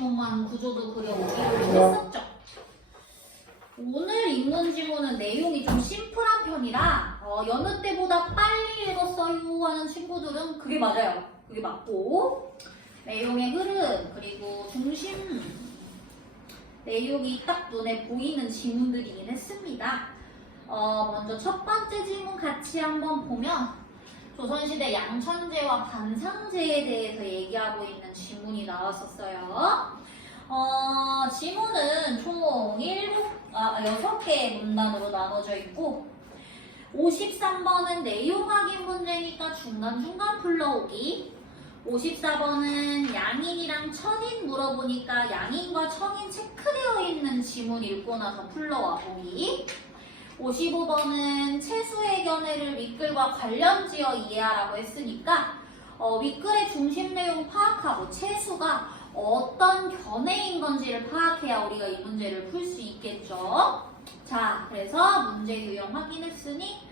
지문만 구조도 그려오기로 했었죠. 오늘 인문 지문은 내용이 좀 심플한 편이라 여느 때보다 빨리 읽었어요 하는 친구들은 그게 맞아요. 그게 맞고 내용의 흐름 그리고 중심 내용이 딱 눈에 보이는 지문들이긴 했습니다. 먼저 첫 번째 지문 같이 한번 보면 조선시대 양천제와 반상제에 대해서 얘기하고 있는 지문이 나왔었어요. 지문은 총 6개의 문단으로 나눠져 있고 53번은 내용 확인 문제니까 중간중간 불러오기 54번은 양인이랑 천인 물어보니까 양인과 천인 체크되어 있는 지문 읽고 나서 풀러와 보기 55번은 채수의 견해를 윗글과 관련지어 이해하라고 했으니까 윗글의 중심 내용 파악하고 채수가 어떤 견해인 건지를 파악해야 우리가 이 문제를 풀 수 있겠죠. 자, 그래서 문제 유형 확인했으니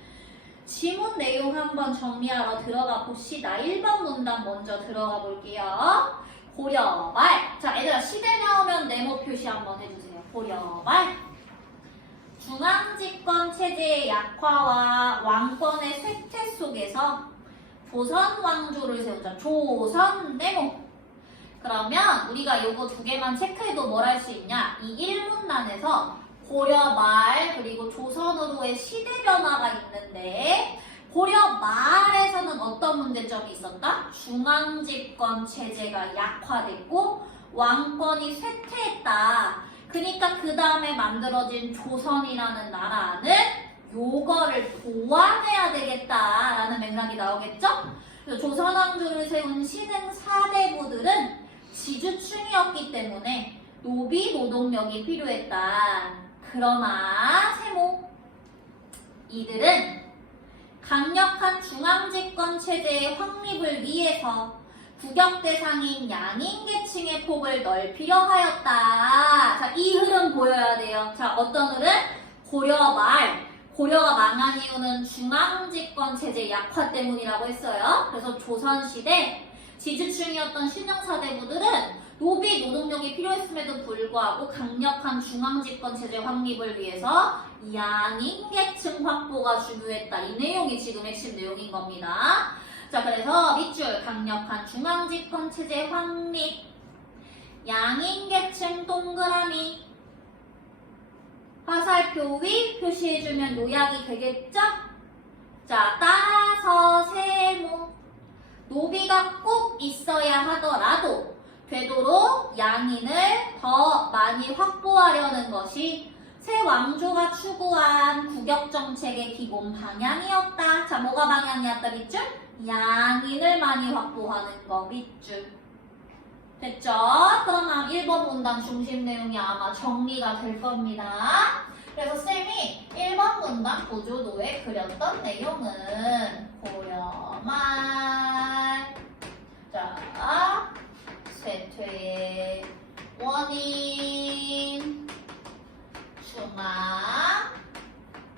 지문 내용 한번 정리하러 들어가 봅시다. 1번 문단 먼저 들어가 볼게요. 고려말. 자, 얘들아 시대 나오면 네모 표시 한번 해주세요. 고려말. 중앙집권 체제의 약화와 왕권의 쇠퇴 속에서 조선 왕조를 세우자. 조선 네모. 그러면 우리가 요거 두 개만 체크해도 뭘 할 수 있냐? 이 1문단에서 고려 말 그리고 조선으로의 시대 변화가 있는데 고려 말에서는 어떤 문제점이 있었다? 중앙집권 체제가 약화됐고 왕권이 쇠퇴했다. 그러니까 그 다음에 만들어진 조선이라는 나라는 요거를 보완해야 되겠다라는 맥락이 나오겠죠? 그래서 조선 왕조를 세운 신흥 4대부들은 지주층이었기 때문에 노비 노동력이 필요했다. 그러나 세모 이들은 강력한 중앙집권 체제의 확립을 위해서 국역 대상인 양인계층의 폭을 넓히려 하였다. 자, 이 흐름 보여야 돼요. 자, 어떤 흐름? 고려 말. 고려가 망한 이유는 중앙집권 체제 약화 때문이라고 했어요. 그래서 조선시대 지주층이었던 신흥사대부들은 노비 노동력이 필요했음에도 불구하고 강력한 중앙집권 체제 확립을 위해서 양인계층 확보가 중요했다. 이 내용이 지금 핵심 내용인 겁니다. 자, 그래서 밑줄 강력한 중앙집권 체제 확립 양인계층 동그라미 화살표 위 표시해주면 요약이 되겠죠? 자, 따라서 세모 노비가 꼭 있어야 하더라도 되도록 양인을 더 많이 확보하려는 것이 새 왕조가 추구한 국역정책의 기본 방향이었다. 자, 뭐가 방향이었다 밑줄? 양인을 많이 확보하는 거 밑줄. 됐죠? 그러면 1번 문단 중심 내용이 아마 정리가 될 겁니다. 그래서 쌤이 1번 문단 구조도에 그렸던 내용은 고려말 자, 쇠퇴의 원인 중앙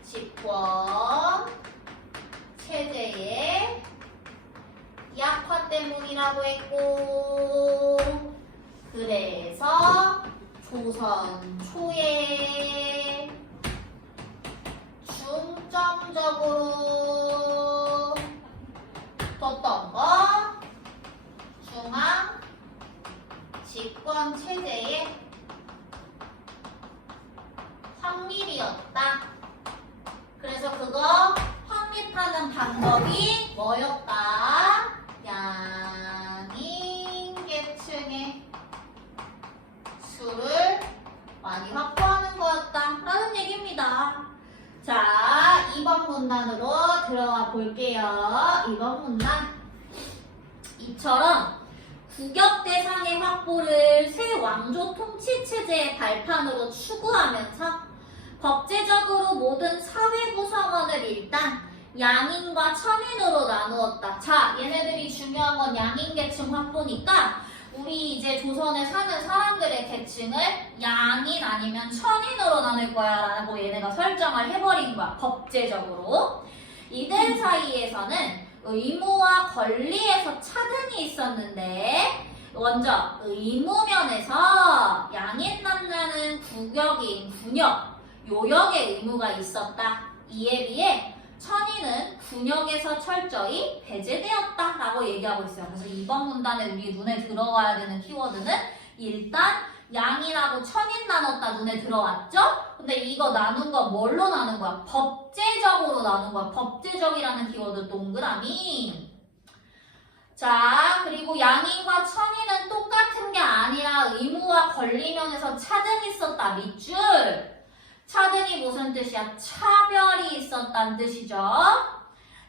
집권 체제의 약화 때문이라고 했고 그래서 조선 초에 중점적으로 뒀던 거 중앙 집권 체제의 확립이었다. 그래서 그거 확립하는 방법이 뭐였다? 양인계층의 수를 많이 확보하는 거였다 라는 얘기입니다. 자, 2번 문단으로 들어가 볼게요. 2번 문단 이처럼 국역 대상의 확보를 새 왕조 통치 체제의 발판으로 추구하면서 법제적으로 모든 사회 구성원을 일단 양인과 천인으로 나누었다. 자, 얘네들이 중요한 건 양인계층 확보니까 우리 이제 조선에 사는 사람들의 계층을 양인 아니면 천인으로 나눌 거야 라고 얘네가 설정을 해버린 거야. 법제적으로. 이들 사이에서는 의무와 권리에서 차등이 있었는데 먼저 의무면에서 양인 남자는 구역인 군역, 요역의 의무가 있었다. 이에 비해 천인은 군역에서 철저히 배제되었다라고 얘기하고 있어요. 그래서 이번 문단에 우리 눈에 들어와야 되는 키워드는 일단 양인하고 천인 나눴다 눈에 들어왔죠? 근데 이거 나눈 거 뭘로 나눈 거야? 법제적으로 나눈 거야. 법제적이라는 키워드 동그라미. 자, 그리고 양인과 천인은 똑같은 게 아니라 의무와 권리면에서 차등이 있었다. 밑줄. 차등이 무슨 뜻이야? 차별이 있었다는 뜻이죠.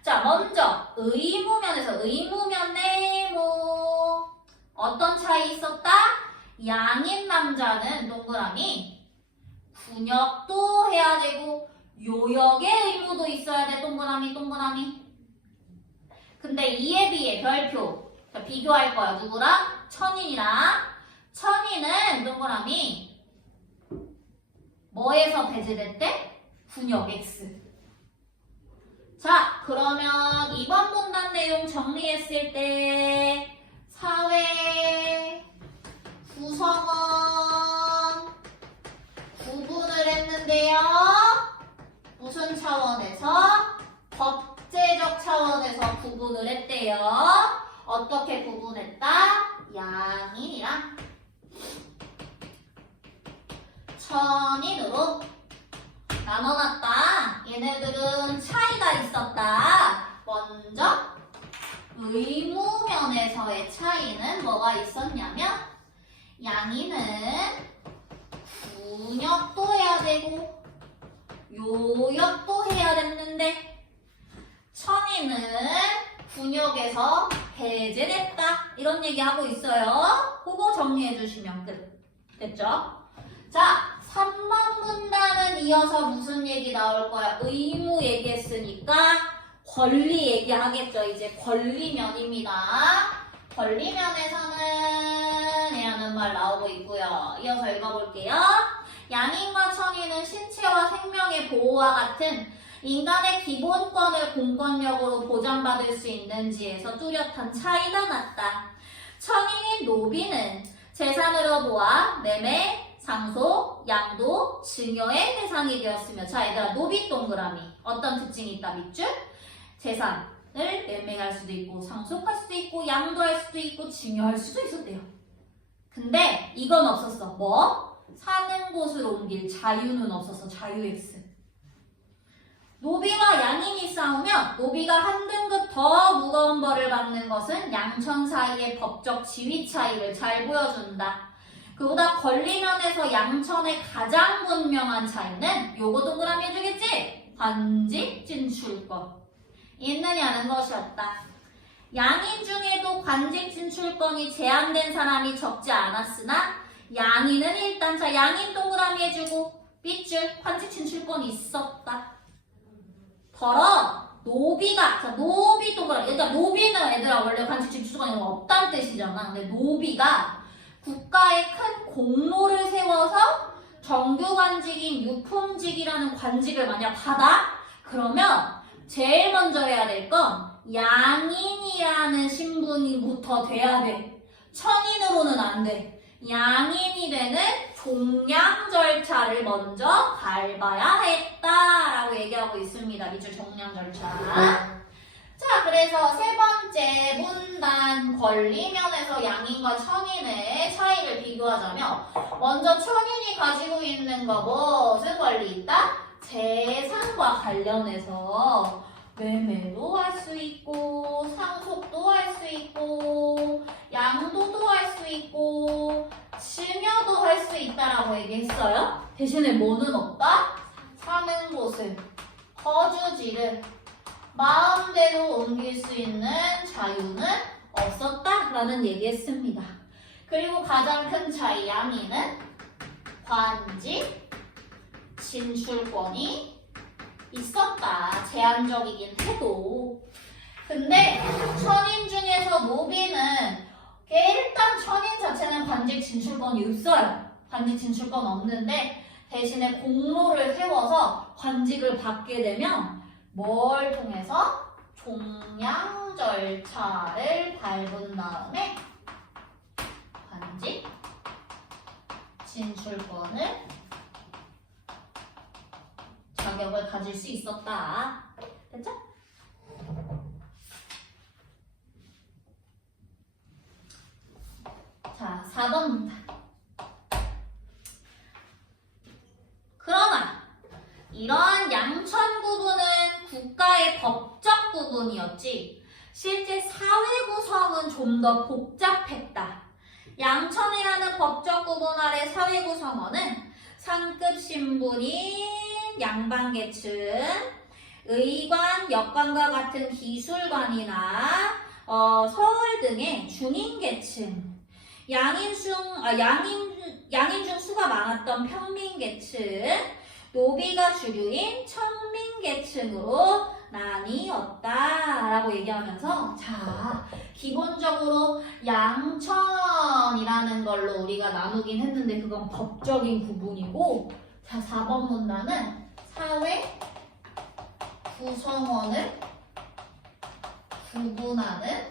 자, 먼저 의무면에서 의무면 네모 어떤 차이 있었다? 양인 남자는 동그라미 군역도 해야 되고 요역의 의무도 있어야 돼. 동그라미 동그라미. 근데 이에 비해 별표 비교할 거야. 누구랑? 천인이랑. 천인은 동그라미 뭐에서 배제됐대? 군역 X. 자, 그러면 이번 문단 내용 정리했을 때 사회 구성원 구분을 했는데요. 무슨 차원에서? 법제적 차원에서 구분을 했대요. 어떻게 구분했다? 양인이랑 천인으로 나눠놨다. 얘네들은 차이가 있었다. 먼저 의무면에서의 차이는 뭐가 있었냐면 양인은 군역도 해야 되고 요역도 해야 됐는데 천인은 군역에서 배제됐다. 이런 얘기하고 있어요. 그거 정리해 주시면 끝. 됐죠? 자, 3번 문단은 이어서 무슨 얘기 나올 거야? 의무 얘기했으니까 권리 얘기하겠죠. 이제 권리면입니다. 권리면에서는 이라는 말 나오고 있고요. 이어서 읽어볼게요. 양인과 천인은 신체와 생명의 보호와 같은 인간의 기본권을 공권력으로 보장받을 수 있는지에서 뚜렷한 차이가 났다. 천인인 노비는 재산으로 보아 매매, 상속, 양도, 증여의 대상이 되었으며 자 얘들아 노비 동그라미 어떤 특징이 있다 밑줄? 재산을 매매할 수도 있고 상속할 수도 있고 양도할 수도 있고 증여할 수도 있었대요. 근데 이건 없었어. 뭐? 사는 곳으로 옮길 자유는 없었어. 자유 X. 노비와 양인이 싸우면 노비가 한 등급 더 무거운 벌을 받는 것은 양천 사이의 법적 지위 차이를 잘 보여준다. 그보다 권리면에서 양천의 가장 분명한 차이는 요거 동그라미 해주겠지? 관직 진출권 있느냐는 것이었다. 양인 중에도 관직 진출권이 제한된 사람이 적지 않았으나 양인은 일단 자 양인 동그라미 해주고 삐줄 관직 진출권이 있었다. 더러 노비가 자 노비 동그라미 그러니까 노비는 얘들아 원래 관직 진출권이 없다는 뜻이잖아. 근데 노비가 국가에 큰 공로를 세워서 정규관직인 유품직이라는 관직을 만약 받아? 그러면 제일 먼저 해야 될 건 양인이라는 신분부터 돼야 돼. 천인으로는 안 돼. 양인이 되는 종량 절차를 먼저 밟아야 했다라고 얘기하고 있습니다. 밑줄 종량 절차. 자, 그래서 세 번째 문단 권리면에서 양인과 천인의 차이를 비교하자면 먼저 천인이 가지고 있는 거 무슨 권리 있다? 재산과 관련해서 매매도 할 수 있고 상속도 할 수 있고 양도도 할 수 있고 증여도 할 수 있다라고 얘기했어요. 대신에 뭐는 없다? 사는 곳을 거주지를 마음대로 옮길 수 있는 자유는 없었다라는 얘기했습니다. 그리고 가장 큰 차이 양인은 관직 진출권이 있었다. 제한적이긴 해도. 근데 천인 중에서 노비는 일단 천인 자체는 관직 진출권이 없어요. 관직 진출권 없는데 대신에 공로를 세워서 관직을 받게 되면 뭘 통해서? 종량 절차를 밟은 다음에 진출권을 자격을 가질 수 있었다. 됐죠? 자, 4번 문단. 그러나 이러한 양천 구분은 국가의 법적 구분이었지 실제 사회 구성은 좀 더 복잡했다. 양천이라는 법적 구분 아래 사회 구성원은 상급 신분인 양반계층, 의관, 역관과 같은 기술관이나 서울 등의 중인계층, 양인 중 수가 많았던 평민계층, 노비가 주류인 천민계층으로 나뉘었다라고 얘기하면서 자, 기본적으로 양천이라는 걸로 우리가 나누긴 했는데 그건 법적인 구분이고 자, 4번 문단은 사회 구성원을 구분하는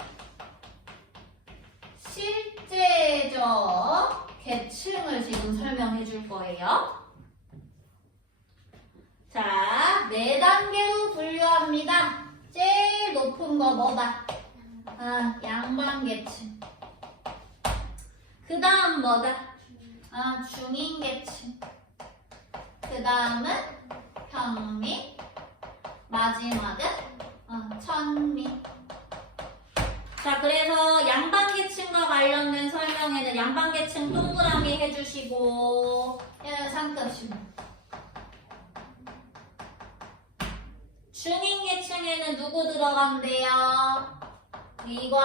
실제적 계층을 지금 설명해 줄 거예요. 자, 4단계로 분류합니다. 제일 높은 거 뭐다? 양반계층. 그 다음 뭐다? 중인계층. 그 다음은 평민. 마지막은 천민. 자, 그래서 양반계층과 관련된 설명에는 양반계층 동그라미 해주시고 얘는 상급 신분. 중인계층에는 누구 들어간대요? 의관,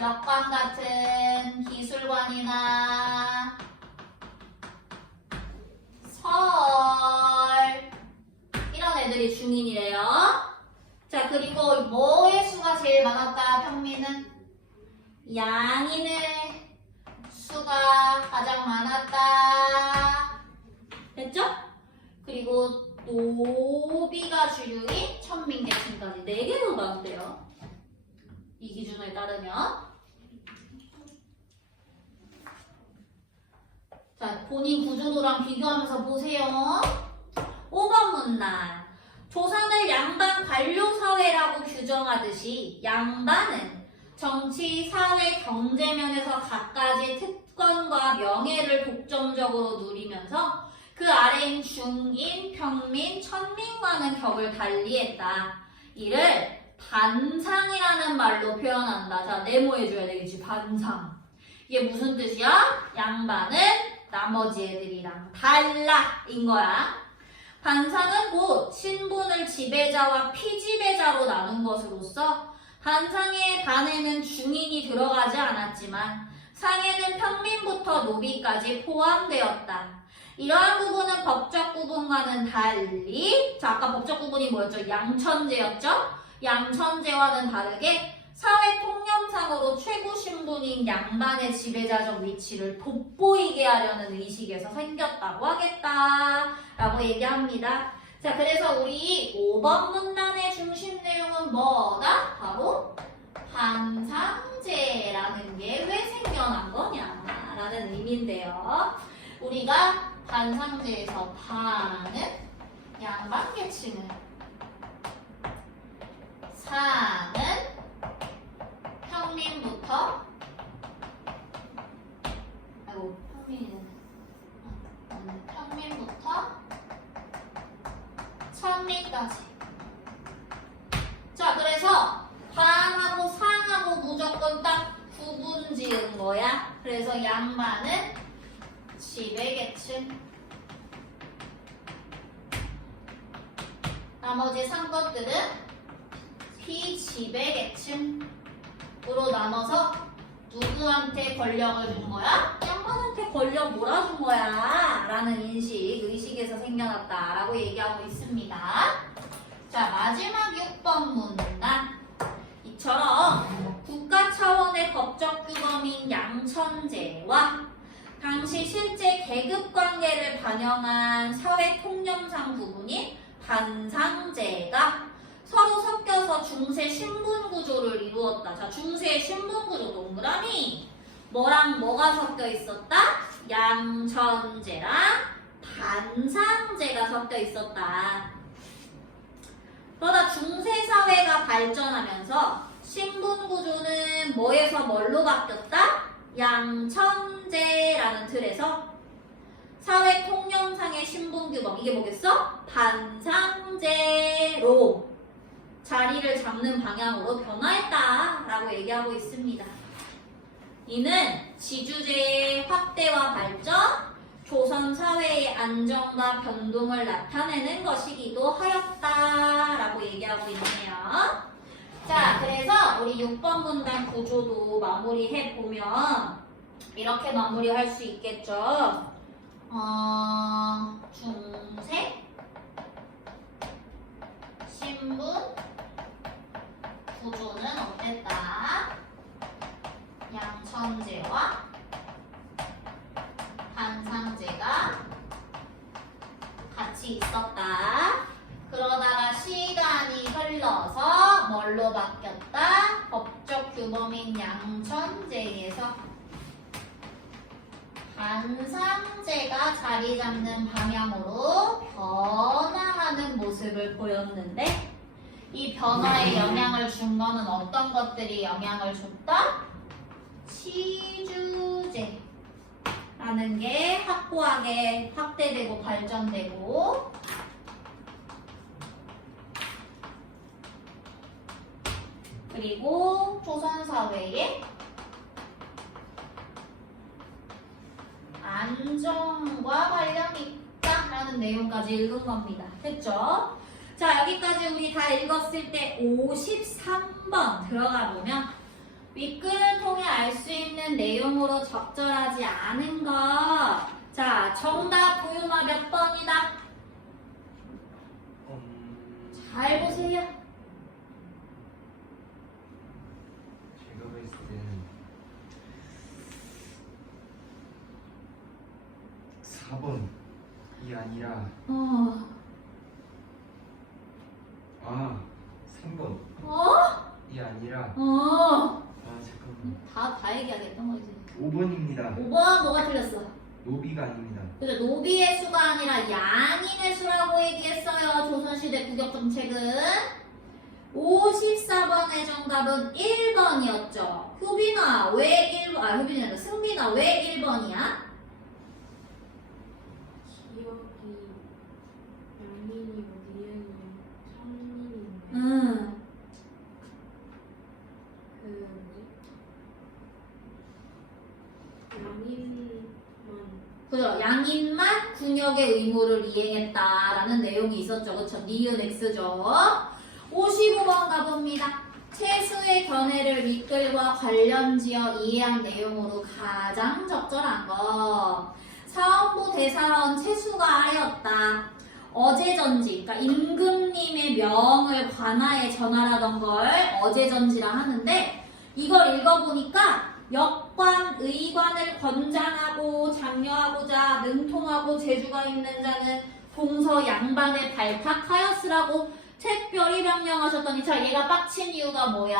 역관 같은 기술관이나 서울 이런 애들이 중인이래요. 자, 그리고 뭐의 수가 제일 많았다? 평민은 양인의 수가 가장 많았다. 됐죠? 그리고 노비가 주류인 천민계층까지 4개로 나온대요. 이 기준에 따르면. 자, 본인 구조도랑 비교하면서 보세요. 5번 문단. 조선을 양반 관료사회라고 규정하듯이 양반은 정치, 사회, 경제면에서 갖가지 특권과 명예를 독점적으로 누리면서 그 아래인 중인, 평민, 천민과는 격을 달리했다. 이를 반상이라는 말로 표현한다. 자, 네모해줘야 되겠지. 반상. 이게 무슨 뜻이야? 양반은 나머지 애들이랑 달라 인 거야. 반상은 곧 신분을 지배자와 피지배자로 나눈 것으로서 반상의 반에는 중인이 들어가지 않았지만 상에는 평민부터 노비까지 포함되었다. 이러한 구분은 법적 구분과는 달리 자, 아까 법적 구분이 뭐였죠? 양천제였죠? 양천제와는 다르게 사회 통념상으로 최고 신분인 양반의 지배자적 위치를 돋보이게 하려는 의식에서 생겼다고 하겠다 라고 얘기합니다. 자, 그래서 우리 5번 문단의 중심 내용은 뭐다? 바로 반상제라는 게 왜 생겨난 거냐 라는 의미인데요. 우리가 반상제에서 반은 양반계층을, 상은 평민부터 평민부터 천민까지. 자, 그래서 반하고 상하고 무조건 딱 구분 지은 거야. 그래서 양반은 지배계층, 나머지 상것들은 피지배계층으로 나눠서 누구한테 권력을 준 거야? 양반한테 권력 몰아준 거야 라는 의식에서 생겨났다 라고 얘기하고 있습니다. 자, 마지막 6번 문단. 이처럼 국가 차원의 법적 규범인 양천제와 당시 실제 계급관계를 반영한 사회 통념상 구분인 반상제가 서로 섞여서 중세 신분 구조를 이루었다. 자, 중세 신분 구조 동그라미. 뭐랑 뭐가 섞여 있었다? 양천제랑 반상제가 섞여 있었다. 그러다 중세사회가 발전하면서 신분구조는 뭐에서 뭘로 바뀌었다? 양천제라는 틀에서 사회 통념상의 신분규범, 이게 뭐겠어? 반상제로 자리를 잡는 방향으로 변화했다라고 얘기하고 있습니다. 이는 지주제의 확대와 발전, 조선 사회의 안정과 변동을 나타내는 것이기도 하였다라고 얘기하고 있네요. 자, 그래서 우리 6번 문단 구조도 마무리해 보면 이렇게 마무리할 수 있겠죠. 중세 신분 구조는 어땠다? 양천제와 반상제가 같이 있었다. 그러다가 시간이 흘러서 뭘로 바뀌었다? 법적 규범인 양천제에서 반상제가 자리 잡는 방향으로 변화하는 모습을 보였는데 이 변화에 영향을 준 거는 어떤 것들이 영향을 줬다? 시주제라는 게 확고하게 확대되고 발전되고 그리고 조선사회의 안정과 관련이 있다라는 내용까지 읽은 겁니다. 됐죠? 자, 여기까지 우리 다 읽었을 때 53번 들어가 보면 윗글을 통해 알 수 있는 내용으로 적절하지 않은 것. 자, 정답 구윤아 몇 번이다? 잘 보세요. 제가 봤을 때는 4번이 아니라 3번이 아니라 잠깐만 다 얘기하겠던 거지. 5번입니다. 5번 뭐가 틀렸어? 노비가 아닙니다. 그죠? 노비의 수가 아니라 양인의 수라고 얘기했어요. 조선시대 국역정책은. 54번의 정답은 1번이었죠. 효빈아 왜 1번? 효빈이 아니라 승빈아 왜 1번이야? 기억이 양인이고 니은이 천인인데 응. 양인만 그죠? 양인만 군역의 의무를 이행했다라는 내용이 있었죠. 그쵸? 니은 X죠. 55번 가봅니다. 채수의 견해를 윗글과 관련지어 이해한 내용으로 가장 적절한 거. 사원부 대사원 채수가 하였다. 어제전지, 그러니까 임금님의 명을 관하에 전하라던 걸 어제전지라 하는데 이걸 읽어보니까 역관, 의관을 권장하고 장려하고자 능통하고 재주가 있는 자는 동서 양반에 발탁하였으라고 특별히 명령하셨더니 자 얘가 빡친 이유가 뭐야?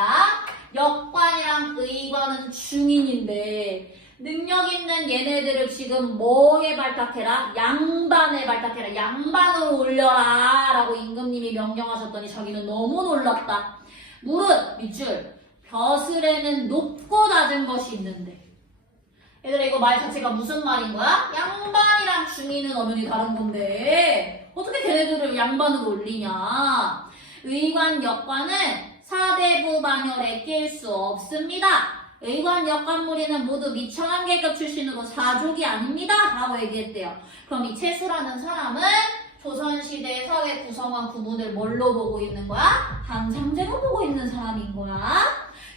역관이랑 의관은 중인인데 능력 있는 얘네들을 지금 뭐에 발탁해라? 양반에 발탁해라. 양반으로 올려라 라고 임금님이 명령하셨더니 자기는 너무 놀랐다. 무릇 밑줄 벼슬에는 높고 낮은 것이 있는데 얘들아 이거 말 자체가 무슨 말인 거야? 양반이랑 중인은 엄연히 다른 건데 어떻게 걔네들을 양반으로 올리냐? 의관, 역관은 사대부 반열에 낄 수 없습니다. 의관, 역관 무리는 모두 미천한 계급 출신으로 사족이 아닙니다. 라고 얘기했대요. 그럼 이 채수라는 사람은 조선시대 사회 구성원 구분을 뭘로 보고 있는 거야? 반상제로 보고 있는 사람인 거야.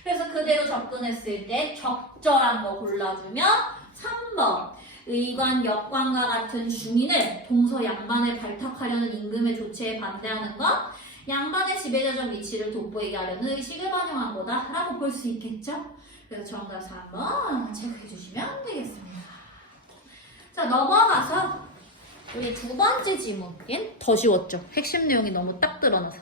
그래서 그대로 접근했을 때 적절한 거 골라주면 3번 의관, 역관과 같은 중인을 동서 양반에 발탁하려는 임금의 조치에 반대하는 것 양반의 지배자적 위치를 돋보이게 하려는 의식을 반영한 거다 라고 볼 수 있겠죠? 그래서 정답 3번 체크해 주시면 되겠습니다. 자 넘어가서 우리 두 번째 지문인 더 쉬웠죠? 핵심 내용이 너무 딱 드러나서